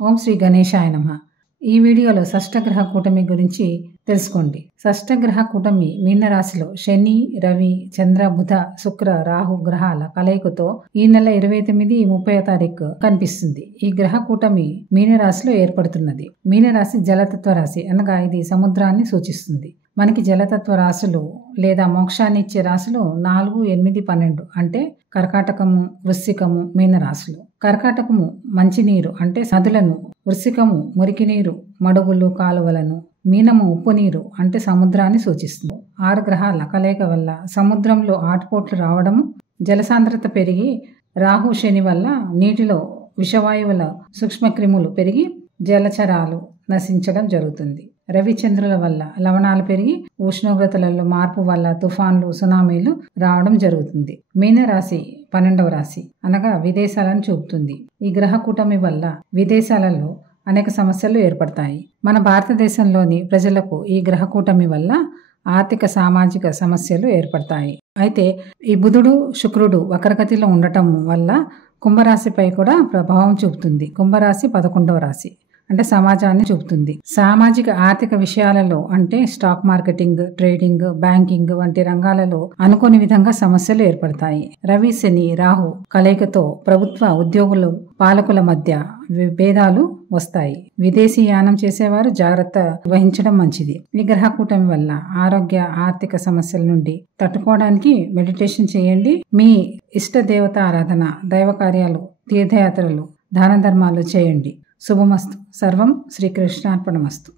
ఓం శ్రీ గణేశాయ నమః. ఈ వీడియోలో షష్టగ్రహ కూటమి గురించి తెలుసుకోండి. షష్టగ్రహ కూటమి మీనరాశిలో శని, రవి, చంద్ర, బుధ, శుక్ర, రాహు గ్రహాల కలయికతో ఈ నెల 29, 30 తారీఖు కనిపిస్తుంది. ఈ గ్రహ కూటమి మీనరాశిలో ఏర్పడుతున్నది. మీనరాశి జలతత్వ రాశి అనగా ఇది సముద్రాన్ని సూచిస్తుంది. మనకి జలతత్వ రాశులు లేదా మోక్షాన్ని ఇచ్చే రాశులు 4, 8, 12 అంటే కర్కాటకము, వృశ్చికము, మీనరాశులు. కర్కాటకము మంచినీరు అంటే నదులను, వృశ్చికము మురికి నీరు, మడుగులు, కాలువలను, మీనము ఉప్పు నీరు అంటే సముద్రాన్ని సూచిస్తుంది. 6 గ్రహాల కలయిక వల్ల సముద్రంలో ఆటుపోట్లు రావడము, జలసాంద్రత పెరిగి రాహు శని వల్ల నీటిలో విషవాయువుల సూక్ష్మక్రిములు పెరిగి జలచరాలు నశించడం జరుగుతుంది. రవిచంద్రుల వల్ల లవణాలు పెరిగి ఉష్ణోగ్రతలలో మార్పు వల్ల తుఫాన్లు, సునామీలు రావడం జరుగుతుంది. మీనరాశి 12వ రాశి అనగా విదేశాలను చూపుతుంది. ఈ గ్రహ కూటమి వల్ల విదేశాలలో అనేక సమస్యలు ఏర్పడతాయి. మన భారతదేశంలోని ప్రజలకు ఈ గ్రహ కూటమి వల్ల ఆర్థిక, సామాజిక సమస్యలు ఏర్పడతాయి. అయితే ఈ బుధుడు, శుక్రుడు వక్రగతిలో ఉండటం వల్ల కుంభరాశిపై కూడా ప్రభావం చూపుతుంది. కుంభరాశి 11వ రాశి అంటే సమాజాన్ని చూపుతుంది. సామాజిక ఆర్థిక విషయాలలో అంటే స్టాక్ మార్కెటింగ్, ట్రేడింగ్, బ్యాంకింగ్ వంటి రంగాలలో అనుకోని విధంగా సమస్యలు ఏర్పడతాయి. రవి, శని, రాహు కలయికతో ప్రభుత్వ ఉద్యోగులు, పాలకుల మధ్య విభేదాలు వస్తాయి. విదేశీ యానం చేసేవారు జాగ్రత్త వహించడం మంచిది. ఈ గ్రహ కూటమి వల్ల ఆరోగ్య, ఆర్థిక సమస్యల నుండి తట్టుకోవడానికి మెడిటేషన్ చేయండి. మీ ఇష్ట దేవత ఆరాధన, దైవ కార్యాలు, తీర్థయాత్రలు, దాన ధర్మాలు చేయండి. శుభమస్తు. సర్వం శ్రీకృష్ణార్పణమస్తు.